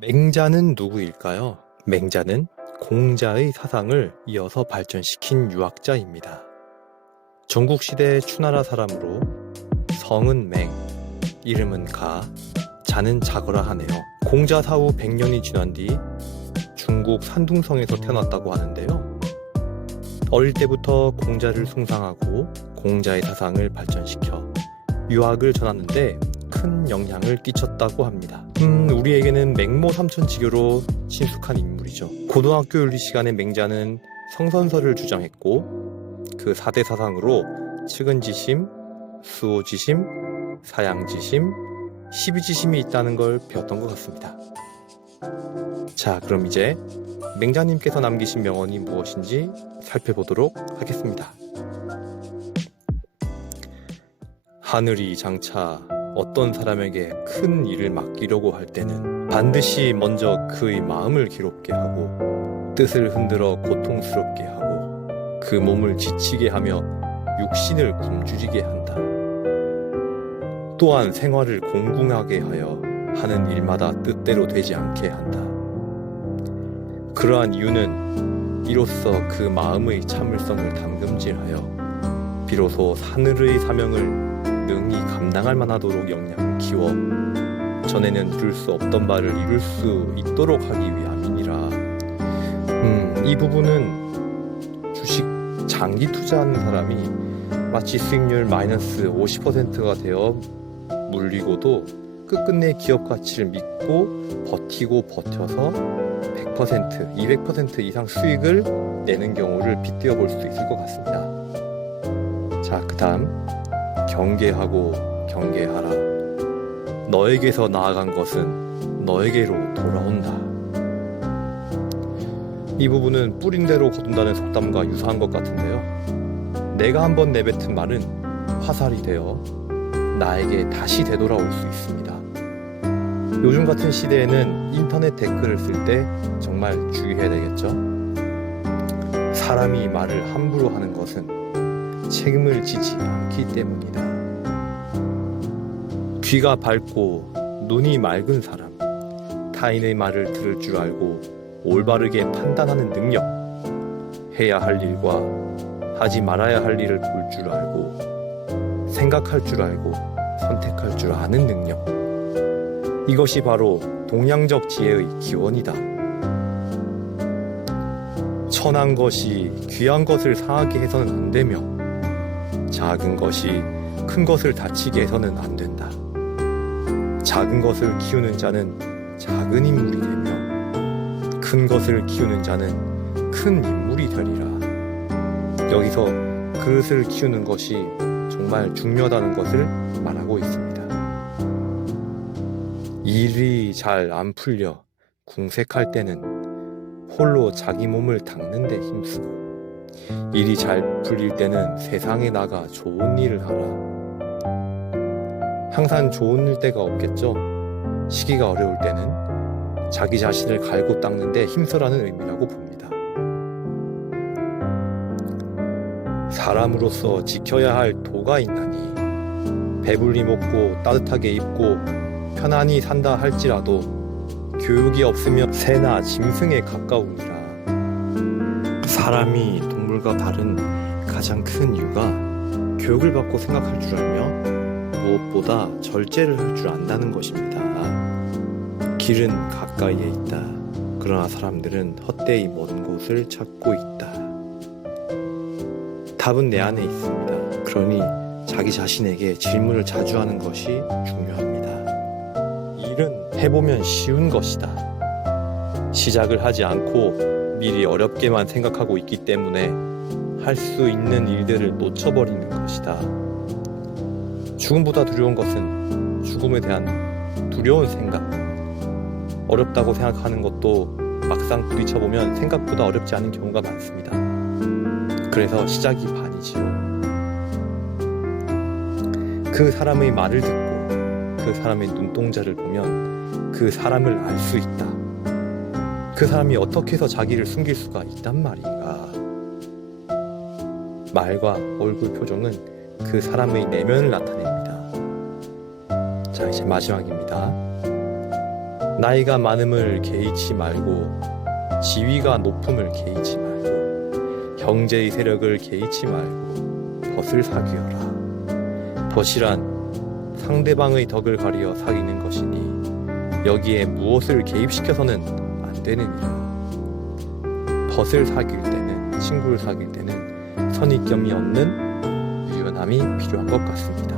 맹자는 누구일까요? 맹자는 공자의 사상을 이어서 발전시킨 유학자입니다. 전국시대 추나라 사람으로 성은 맹, 이름은 가, 자는 자거라 하네요. 공자 사후 100년이 지난 뒤 중국 산둥성에서 태어났다고 하는데요. 어릴 때부터 공자를 숭상하고 공자의 사상을 발전시켜 유학을 전하는데 큰 영향을 끼쳤다고 합니다. 우리에게는 맹모 삼천지교로 친숙한 인물이죠. 고등학교 윤리 시간에 맹자는 성선설을 주장했고 그 4대 사상으로 측은지심, 수호지심, 사양지심, 시비지심이 있다는 걸 배웠던 것 같습니다. 자, 그럼 이제 맹자님께서 남기신 명언이 무엇인지 살펴보도록 하겠습니다. 하늘이 장차 어떤 사람에게 큰 일을 맡기려고 할 때는 반드시 먼저 그의 마음을 괴롭게 하고 뜻을 흔들어 고통스럽게 하고 그 몸을 지치게 하며 육신을 굶주리게 한다. 또한 생활을 공공하게 하여 하는 일마다 뜻대로 되지 않게 한다. 그러한 이유는 이로써 그 마음의 참을성을 담금질하여 비로소 하늘의 사명을 능히 감당할 만하도록 역량을 키워 전에는 이룰 수 없던 바를 이룰 수 있도록 하기 위함이니라. 이 부분은 주식 장기 투자하는 사람이 마치 수익률 마이너스 50%가 되어 물리고도 끝끝내 기업 가치를 믿고 버티고 버텨서 100%, 200% 이상 수익을 내는 경우를 빗대어 볼 수 있을 것 같습니다. 자, 그 다음 경계하고 경계하라. 너에게서 나아간 것은 너에게로 돌아온다. 이 부분은 뿌린 대로 거둔다는 속담과 유사한 것 같은데요. 내가 한번 내뱉은 말은 화살이 되어 나에게 다시 되돌아올 수 있습니다. 요즘 같은 시대에는 인터넷 댓글을 쓸 때 정말 주의해야 되겠죠. 사람이 말을 함부로 하는 것은 책임을 지지 않기 때문이다. 귀가 밝고 눈이 맑은 사람, 타인의 말을 들을 줄 알고 올바르게 판단하는 능력, 해야 할 일과 하지 말아야 할 일을 볼 줄 알고 생각할 줄 알고 선택할 줄 아는 능력, 이것이 바로 동양적 지혜의 기원이다. 천한 것이 귀한 것을 상하게 해서는 안 되며 작은 것이 큰 것을 다치게 해서는 안 된다. 작은 것을 키우는 자는 작은 인물이 되며 큰 것을 키우는 자는 큰 인물이 되리라. 여기서 그릇을 키우는 것이 정말 중요하다는 것을 말하고 있습니다. 일이 잘 안 풀려 궁색할 때는 홀로 자기 몸을 닦는 데 힘쓰고 일이 잘 풀릴 때는 세상에 나가 좋은 일을 하라. 항상 좋은 일 때가 없겠죠. 시기가 어려울 때는 자기 자신을 갈고 닦는 데 힘써라는 의미라고 봅니다. 사람으로서 지켜야 할 도가 있나니 배불리 먹고 따뜻하게 입고 편안히 산다 할지라도 교육이 없으면 새나 짐승에 가까우니라. 사람이 동물과 다른 가장 큰 이유가 교육을 받고 생각할 줄 알며 무엇보다 절제를 할 줄 안다는 것입니다. 길은 가까이에 있다. 그러나 사람들은 헛되이 먼 곳을 찾고 있다. 답은 내 안에 있습니다. 그러니 자기 자신에게 질문을 자주 하는 것이 중요합니다. 일은 해보면 쉬운 것이다. 시작을 하지 않고 미리 어렵게만 생각하고 있기 때문에 할 수 있는 일들을 놓쳐버리는 것이다. 죽음보다 두려운 것은 죽음에 대한 두려운 생각. 어렵다고 생각하는 것도 막상 부딪혀보면 생각보다 어렵지 않은 경우가 많습니다. 그래서 시작이 반이지요. 그 사람의 말을 듣고 그 사람의 눈동자를 보면 그 사람을 알 수 있다. 그 사람이 어떻게 해서 자기를 숨길 수가 있단 말인가. 말과 얼굴 표정은 그 사람의 내면을 나타냅니다. 자, 이제 마지막입니다. 나이가 많음을 개의치 말고, 지위가 높음을 개의치 말고, 형제의 세력을 개의치 말고 벗을 사귀어라. 벗이란 상대방의 덕을 가리어 사귀는 것이니 여기에 무엇을 개입시켜서는 안 되느니라. 벗을 사귈 때는, 친구를 사귈 때는 선입견이 없는 유연함이 필요한 것 같습니다.